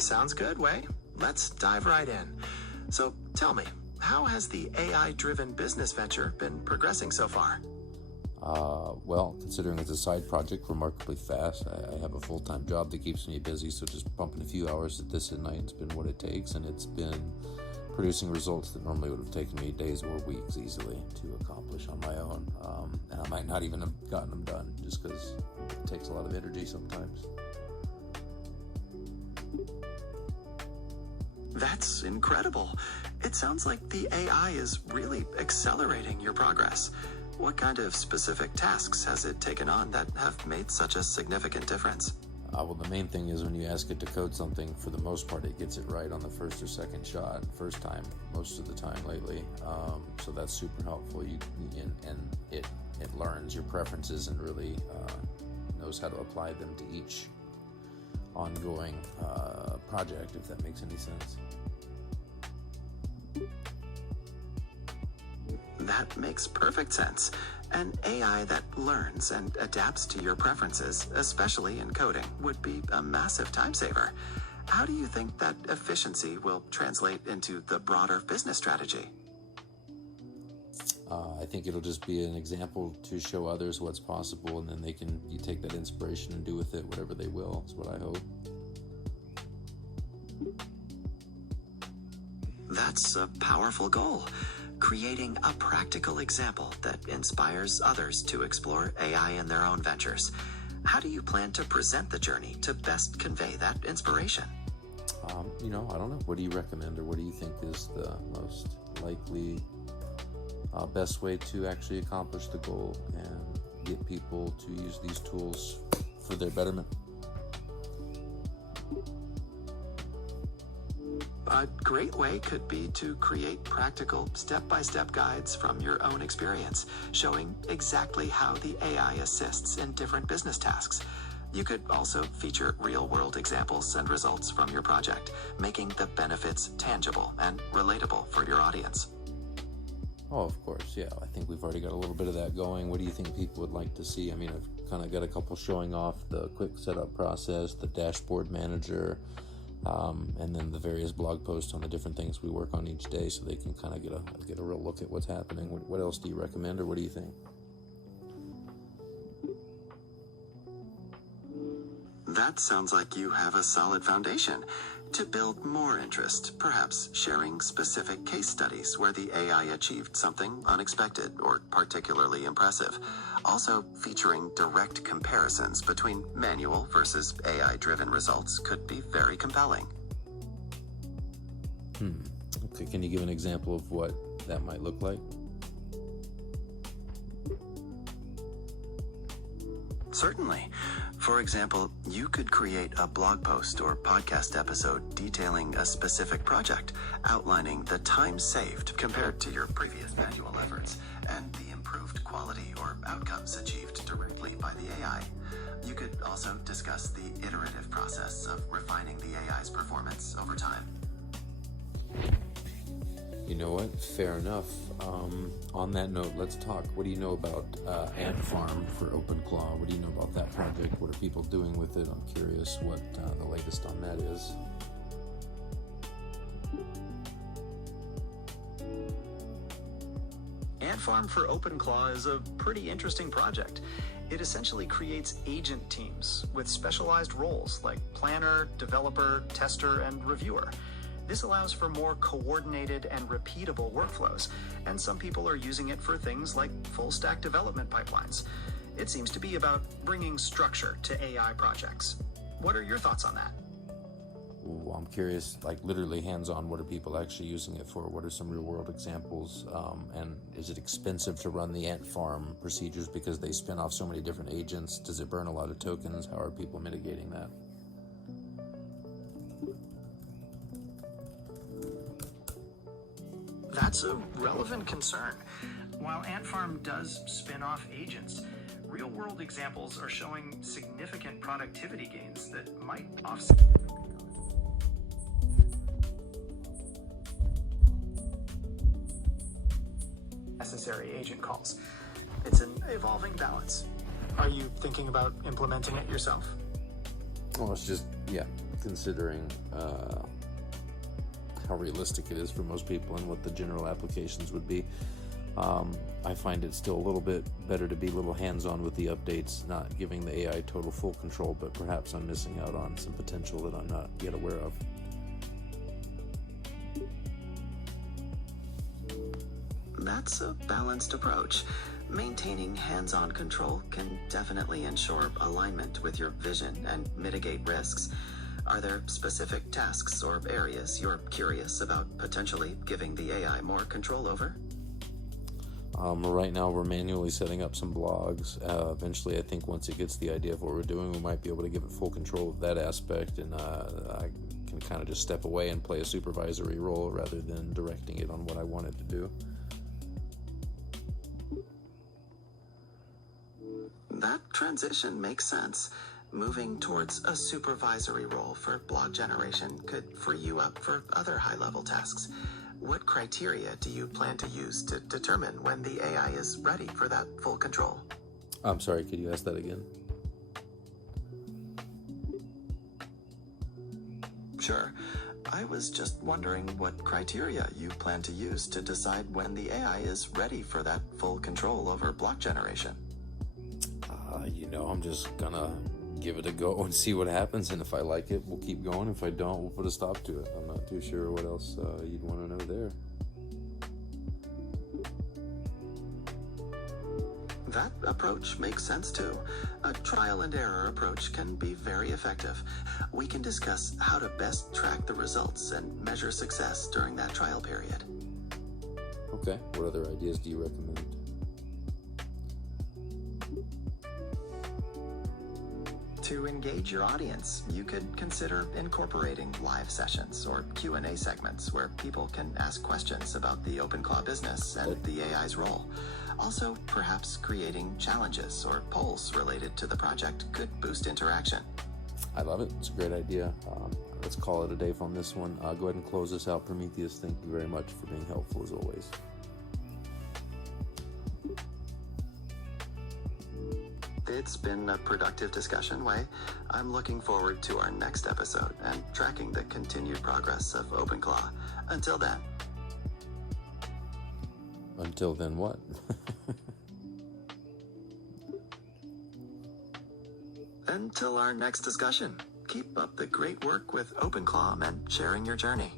Sounds good, Wei. Let's dive right in. So tell me, how has the AI-driven business venture been progressing so far? Well, considering it's a side project, remarkably fast. I have a full-time job that keeps me busy, so just pumping a few hours at this at night has been what it takes, and it's been producing results that normally would have taken me days or weeks easily to accomplish on my own. And I might not even have gotten them done just because it takes a lot of energy sometimes. That's incredible. It sounds like the AI is really accelerating your progress. What kind of specific tasks has it taken on that have made such a significant difference? Well, the main thing is when you ask it to code something, for the most part, it gets it right on the first or second shot, first time, most of the time lately. So that's super helpful. And it learns your preferences and really knows how to apply them to each ongoing project, if that makes any sense. That makes perfect sense. An AI that learns and adapts to your preferences, especially in coding, would be a massive time saver. How do you think that efficiency will translate into the broader business strategy? I think it'll just be an example to show others what's possible, and then you take that inspiration and do with it whatever they will, is what I hope. That's a powerful goal. Creating a practical example that inspires others to explore AI in their own ventures. How do you plan to present the journey to best convey that inspiration? I don't know. What do you recommend, or what do you think is the most likely best way to actually accomplish the goal and get people to use these tools for their betterment? A great way could be to create practical step-by-step guides from your own experience, showing exactly how the AI assists in different business tasks. You could also feature real-world examples and results from your project, making the benefits tangible and relatable for your audience. Oh, of course, yeah. I think we've already got a little bit of that going. What do you think people would like to see? I mean, I've kind of got a couple showing off the quick setup process, the dashboard manager, and then the various blog posts on the different things we work on each day, so they can kind of get a real look at what's happening. What else do you recommend, or what do you think? That sounds like you have a solid foundation. To build more interest, perhaps sharing specific case studies where the AI achieved something unexpected or particularly impressive. Also, featuring direct comparisons between manual versus AI-driven results could be very compelling. Okay, can you give an example of what that might look like? Certainly. For example, you could create a blog post or podcast episode detailing a specific project, outlining the time saved compared to your previous manual efforts, and the improved quality or outcomes achieved directly by the AI. You could also discuss the iterative process of refining the AI's performance over time. You know what? Fair enough. On that note, let's talk. What do you know about Ant Farm for OpenClaw? What do you know about that project? What are people doing with it? I'm curious what the latest on that is. Ant Farm for OpenClaw is a pretty interesting project. It essentially creates agent teams with specialized roles like planner, developer, tester, and reviewer. This allows for more coordinated and repeatable workflows, and some people are using it for things like full-stack development pipelines. It seems to be about bringing structure to AI projects. What are your thoughts on that? Ooh, I'm curious, like literally hands-on, what are people actually using it for? What are some real-world examples? And is it expensive to run the Ant Farm procedures because they spin off so many different agents? Does it burn a lot of tokens? How are people mitigating that? That's a relevant concern. While Ant Farm does spin off agents, real-world examples are showing significant productivity gains that might offset necessary agent calls. It's an evolving balance. Are you thinking about implementing it yourself? Well, it's just, yeah, considering how realistic it is for most people and what the general applications would be. I find it still a little bit better to be a little hands-on with the updates, not giving the AI total full control, but perhaps I'm missing out on some potential that I'm not yet aware of. That's a balanced approach. Maintaining hands-on control can definitely ensure alignment with your vision and mitigate risks. Are there specific tasks or areas you're curious about potentially giving the AI more control over? Right now, we're manually setting up some blogs. Eventually, I think once it gets the idea of what we're doing, we might be able to give it full control of that aspect, and I can kind of just step away and play a supervisory role rather than directing it on what I want it to do. That transition makes sense. Moving towards a supervisory role for blog generation could free you up for other high-level tasks. What criteria do you plan to use to determine when the AI is ready for that full control? I'm sorry, could you ask that again? Sure. I was just wondering what criteria you plan to use to decide when the AI is ready for that full control over block generation. I'm just gonna give it a go and see what happens, and if I like it, we'll keep going. If I don't, we'll put a stop to it. I'm not too sure what else you'd want to know there. That approach makes sense too. A trial and error approach can be very effective. We can discuss how to best track the results and measure success during that trial period. Okay, what other ideas do you recommend? To engage your audience, you could consider incorporating live sessions or Q&A segments where people can ask questions about the OpenClaw business and the AI's role. Also, perhaps creating challenges or polls related to the project could boost interaction. I love it. It's a great idea. Let's call it a day on this one. Go ahead and close this out, Prometheus. Thank you very much for being helpful as always. It's been a productive discussion, Wei. I'm looking forward to our next episode and tracking the continued progress of OpenClaw. Until then. Until then what? Until our next discussion. Keep up the great work with OpenClaw and sharing your journey.